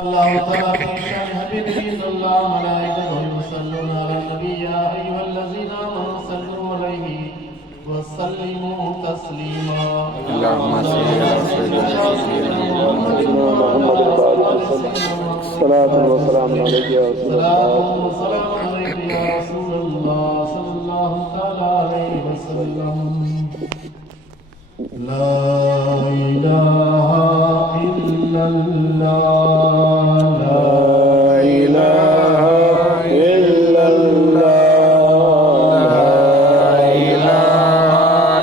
الله تعالى في شأن حبيبه صلى الله ملائكته يصلون على النبي يا أيها الذين آمنوا صلوا عليه وسلموا تسليما اللهم صل على سيدنا محمد صلاة وسلام عليك يا رسول صلاة الله. وسلام عليك يا رسول الله صلى الله تعالى عليه وسلم. لا إله إلا الله لا إله إلا الله لا إله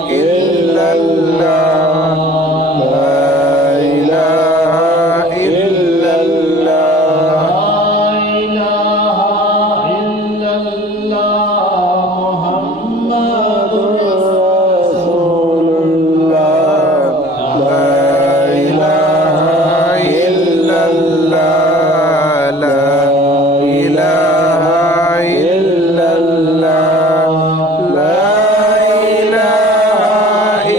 إلا الله لا إله إلا الله لا إله إلا الله محمد رسول الله لا إله إلا الله لا إله إلا الله لا إله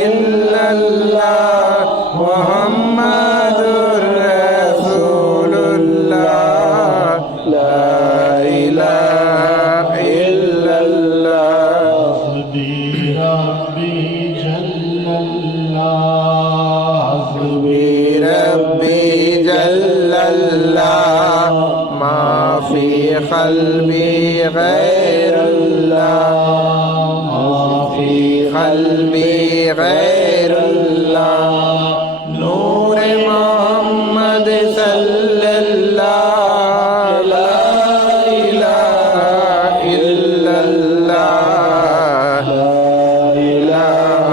إلا الله محمد رسول الله لا إله إلا الله حسبي ربي جل الله حسبي ربي جل الله ما في قلبي غير الله ما في قلبي غير الله نور محمد صلى الله لا إله إلا الله لا إله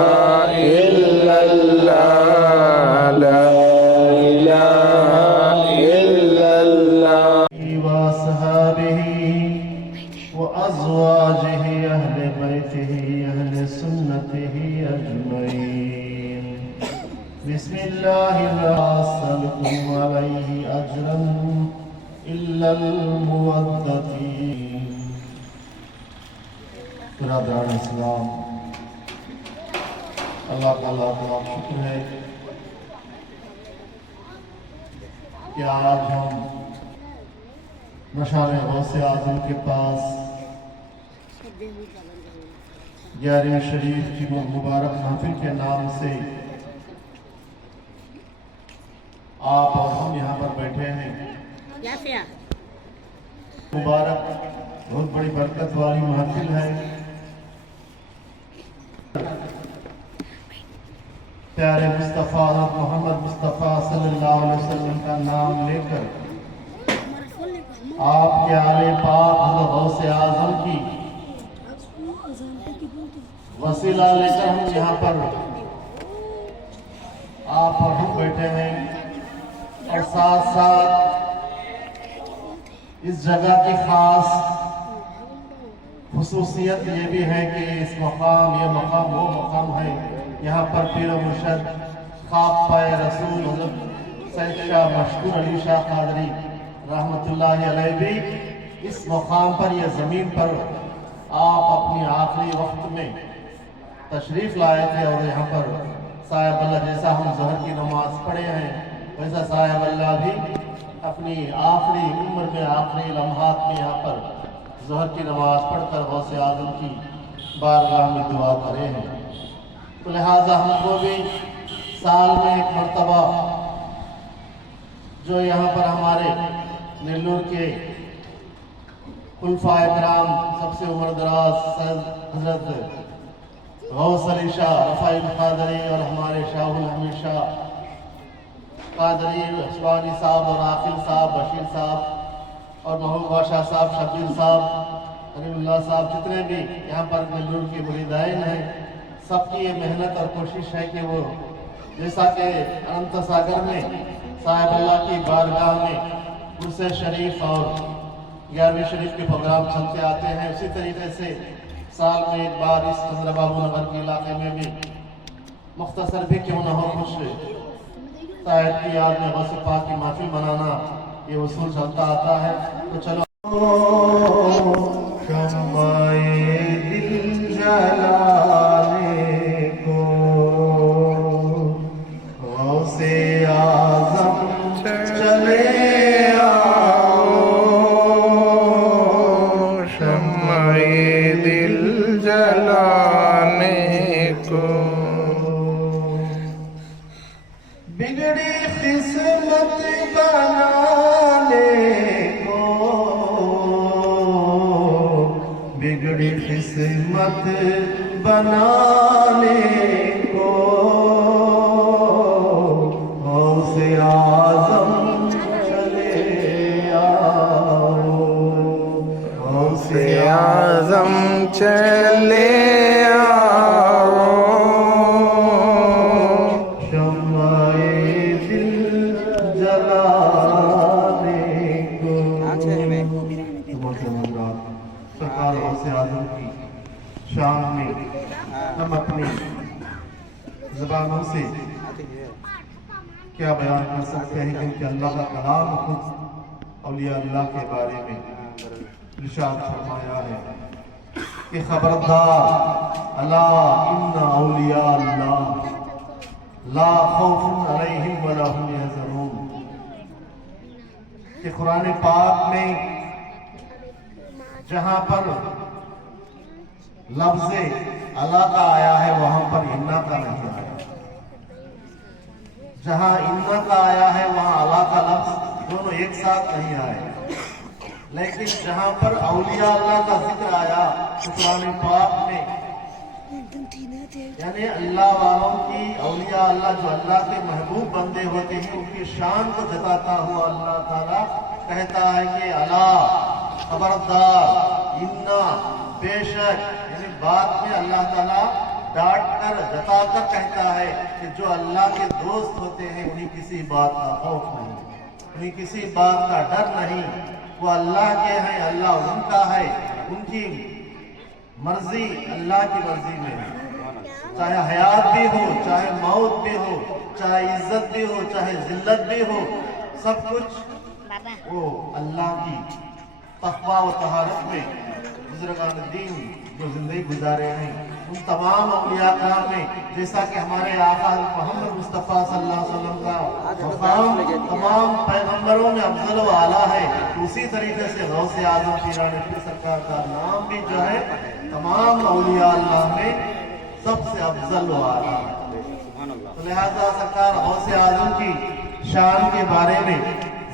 إلا الله لا إله إلا الله وأصحابه وأزواجه أهل بيته أهل سنته أجمعين. بسم الله لا أسألكم عليه أجرا إلا المودة. برادران اسلام، اللہ تعالیٰ کا شکر ہے کہ آج ہم مشعل غوث اعظم کے پاس 11 شریف کی مبارک محفل کے نام سے آپ اور ہم یہاں پر بیٹھے ہیں. مبارک بہت بڑی برکت والی محفل ہے. پیارے مصطفیٰ محمد مصطفیٰ صلی اللہ علیہ وسلم کا نام لے کر آپ کے آل پاک حضرت غوث اعظم کی وسیلہ لے کر ہم یہاں پر آپ اور ہم بیٹھے ہیں. اور ساتھ ساتھ اس جگہ کی خاص خصوصیت یہ بھی ہے کہ اس مقام یہ مقام وہ مقام ہے یہاں پر پیر و مرشد خواب پائے رسول حضرت سید شاہ مشکور علی شاہ قادری رحمت اللہ علیہ بھی اس مقام پر یہ زمین پر آپ اپنی آخری وقت میں تشریف لائے تھے. اور یہاں پر صاحب اللہ جیسا ہم ظہر کی نماز پڑھے ہیں ویسا صاحب اللہ بھی اپنی آخری عمر میں آخری لمحات میں یہاں پر ظہر کی نماز پڑھ کر غوث اعظم کی بارگاہ میں دعا کرے ہیں. تو لہٰذا ہم کو بھی سال میں ایک مرتبہ جو یہاں پر ہمارے نیلور کے خلفاء کرام سب سے عمر دراز حضرت غوث علی شاہ رفاعی قادری اور ہمارے شاہ الحمید شاہ قادری عثمانی صاحب اور عاقل صاحب بشیر صاحب اور محمود بادشاہ صاحب شبیر صاحب حلیم اللہ صاحب جتنے بھی یہاں پر نیلور کے مریدین ہیں سب کی یہ محنت اور کوشش ہے کہ وہ جیسا کہ انت ساگر میں صاحب اللہ کی بارگاہ میں عرس شریف اور 11ویں شریف کے پروگرام چلتے آتے ہیں اسی طریقے سے سال میں ایک بار اس چندر بابو نگر کے علاقے میں بھی مختصر بھی کیوں نہ ہو کچھ صاحب کی یاد میں غوث پاک کی محفل منانا یہ اصول چلتا آتا ہے. تو چلو شمعِ دل جلانے کو غوث اعظم چلے हिम्मत बनाने को गौसे आज़म चले आओ, गौसे आज़म चले आओ, शम्माए दिल जलाने को। सरकार गौसे आज़म की शान में हम अपनी ज़बानों से क्या बयान कर सकते हैं, क्योंकि अल्लाह का कलाम खुद औलिया अल्लाह के बारे में इरशाद फरमाया है कि खबरदार अला इन्ना औलिया अल्लाह ला खौफुन अलैहिम वला हुम यहज़नून। कि कुरान पाक में जहां पर लफ्ज़े अला का आया है वहां पर इन्ना का नहीं आया, जहां इन्ना का आया है वहां अला का लफ्ज़ दोनों एक साथ नहीं आए। लेकिन जहां पर औलिया अल्लाह का जिक्र आया तो कुरान पाक में यानी अल्लाह वालों की, औलिया अल्लाह जो अल्लाह के महबूब बंदे होते हैं उनकी शान को जताता हुआ अल्लाह ताला कहता है कि अला खबरदार, इन्ना बेशक, यानी बात में अल्लाह ताला डांट कर जता कर कहता है कि जो अल्लाह के दोस्त होते हैं उन्हें किसी बात का खौफ नहीं, उन्हें किसी बात का डर नहीं। वो अल्लाह के हैं, अल्लाह उनका है, उनकी मर्जी अल्लाह की मर्जी में है। चाहे हयात भी हो, चाहे मौत भी हो, चाहे इज्जत भी हो, चाहे जिल्लत भी हो, सब कुछ वो अल्लाह की तक़वा व तहारत में बुजुर्गान दीन जो जिंदगी गुजारे हैं उन तमाम औलिया कराम में, जैसा कि हमारे आका मोहम्मद मुस्तफ़ा सल्लल्लाहु अलैहि वसल्लम का मकाम तमाम पैगंबरों में अफजल व आला है, उसी तरीके से गौसे आज़म पीरान पीर सरकार का नाम भी जो है तमाम औलिया अल्लाह में सबसे अफजल व आला है। तो लिहाजा सरकार गौसे आज़म की शान के बारे में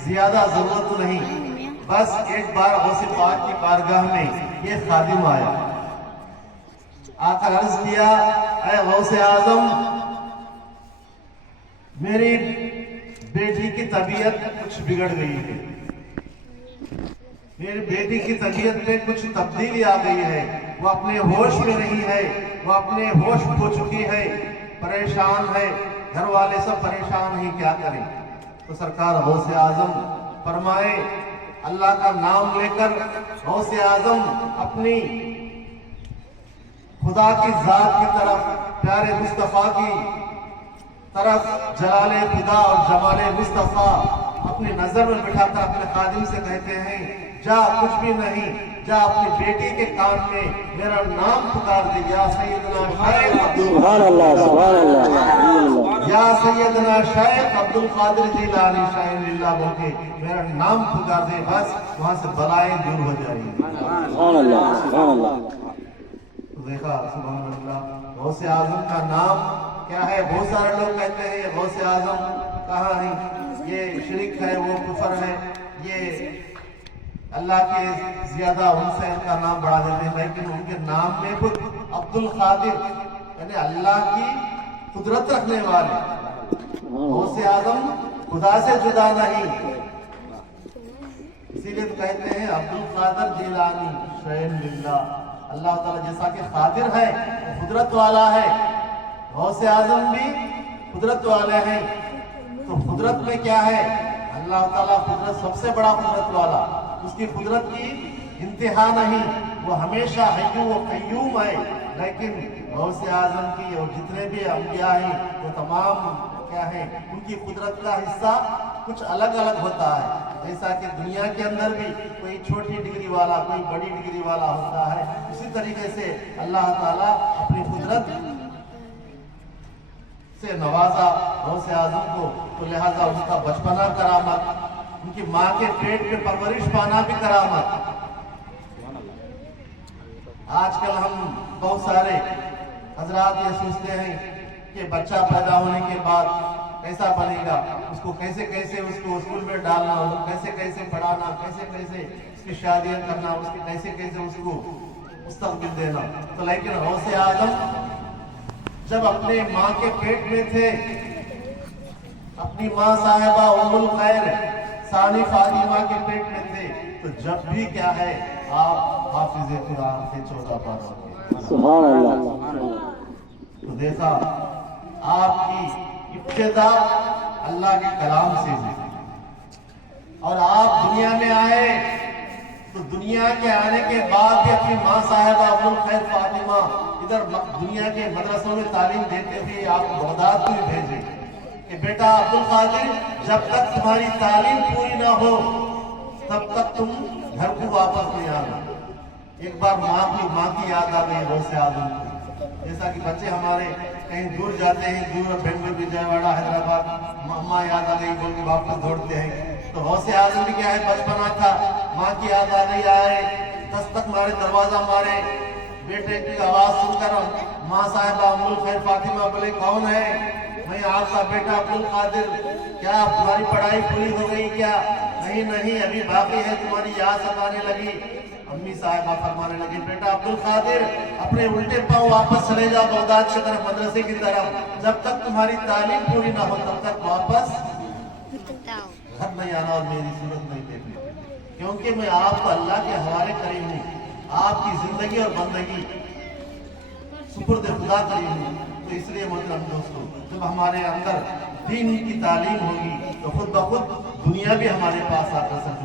ज्यादा जरूरत नहीं, बस एक बार गौसे पाक की बारगाह में ये खादिम आया, आकर अर्ज किया, ऐ गौसे आज़म मेरी बेटी की तबीयत कुछ बिगड़ गई है, मेरी बेटी की तबीयत में कुछ तब्दीली आ गई है, वो अपने होश में नहीं है, वो अपने होश खो चुकी है, परेशान है, घर वाले सब परेशान हैं, क्या करें। तो सरकार गौसे आज़म फरमाए, अल्लाह का नाम लेकर गौसे आज़म अपनी खुदा की जात की तरफ, प्यारे मुस्तफ़ा की तरफ, जलाले खुदा और जमाले मुस्तफ़ा अपनी नजर में बिठाकर अपने खादिम से कहते हैं, जा कुछ भी नहीं, जा अपनी बेटी के कान में मेरा नाम पुकार दे, या सैयदना शेख या सैयदना शेख अब्दुल कादिर जिलानी शाइन लिल्लाह बोल के मेरा नाम पुकार दे, बस वहां से बलाएं दूर हो जाएंगी। देखा सुभान अल्लाह, गौसे आज़म का नाम क्या है। बहुत सारे लोग कहते हैं गौसे आज़म कहाँ है, ये शिरक है, वो कुफर है, ये अल्लाह के ज्यादा उनसे इनका नाम बढ़ा देते हैं। लेकिन उनके नाम में खुद अब्दुल कादिर यानी अल्लाह की कुदरत रखने वाले, गौसे आज़म खुदा से जुदा नहीं, इसीलिए तो कहते हैं अब्दुल कादिर जिलानी शाइन लिल्लाह। अल्लाह ताला जैसा कि कादिर है वो कुदरत वाला है, गौसे आज़म भी कुदरत वाले हैं। तो कुदरत में क्या है, अल्लाह ताला कुदरत सबसे बड़ा कुदरत वाला, उसकी कुदरत की इंतहा नहीं, वो हमेशा हय्यू व क़य्यूम है। लेकिन गौसे आज़म की और जितने भी अंबिया हैं वो तमाम क्या है, उनकी कुदरत का हिस्सा कुछ अलग अलग होता है। जैसा कि दुनिया के अंदर भी कोई छोटी डिग्री वाला, कोई बड़ी डिग्री वाला होता है, उसी तरीके से अल्लाह ताला अपनी कुदरत से नवाजा गौसे आज़म को। तो लिहाजा उसका बचपना करामत, उनकी माँ के पेट में परवरिश पाना भी करामत। आजकल हम बहुत सारे हजरात ये सोचते हैं कि बच्चा पैदा होने के बाद कैसा बनेगा, उसको कैसे कैसे उसको स्कूल में डालना, उसको कैसे कैसे पढ़ाना, कैसे कैसे उसकी शादियां करना, उसके कैसे कैसे उसको मुस्तकबिल देना। तो लेकिन गौसे आजम जब अपने माँ के पेट में थे, अपनी माँ साहिबा उम्मुल खैर सानी फातिमा के पेट में थे, तो जब भी क्या है आप हाफिज़े कुरान थे 14 पारों। सुभान अल्लाह। तो देखा आपकी इब्तिदा अल्लाह के कलाम से हुई, और आप दुनिया में आए तो दुनिया के आने के बाद भी अपनी माँ साहिबा उम्मुल खैर फातिमा इधर दुनिया के मदरसों में तालीम देते हुए आप बगदाद को भी भेजे कि बेटा अब्दुल कादिर, जब तक तुम्हारी तालीम पूरी ना हो तब तक तुम घर को वापस नहीं आना। एक बार माँ की याद आ गई गौसे आजम की। जैसा कि बच्चे हमारे कहीं दूर जाते हैं, दूर बेंगलुरु, विजयवाड़ा, हैदराबाद, माँ याद आ गई बोल के वापस दौड़ते हैं। तो गौसे आजम भी क्या है, बचपना था, माँ की याद आ गई, आए दस्तक मारे, दरवाजा मारे, बेटे की आवाज सुनकर माँ साहिबा उम्मुल खैर फातिमा बोले कौन है? मैं आपका बेटा अब्दुल कादिर, क्या तुम्हारी पढ़ाई पूरी हो गई क्या? नहीं अभी बाकी है, तुम्हारी याद सताने लगी। अम्मी साहिबा फरमाने लगी बेटा अब्दुल कादिर, अपने उल्टे पांव वापस चले जाओ बगदाद की तरफ, मदरसे की तरफ, जब तक तुम्हारी तालीम पूरी ना हो तब तक वापस घर नहीं आना और मेरी सूरत नहीं देखनी, क्योंकि मैं आपको अल्लाह के हवाले करी हूँ। आपकी जिंदगी और बंदगी सुपुर्द खुदा करी हूँ। तो इसलिए मोहतरम दोस्तों, जब हमारे अंदर दीन की तालीम होगी तो खुद ब खुद दुनिया भी हमारे पास आकर सकती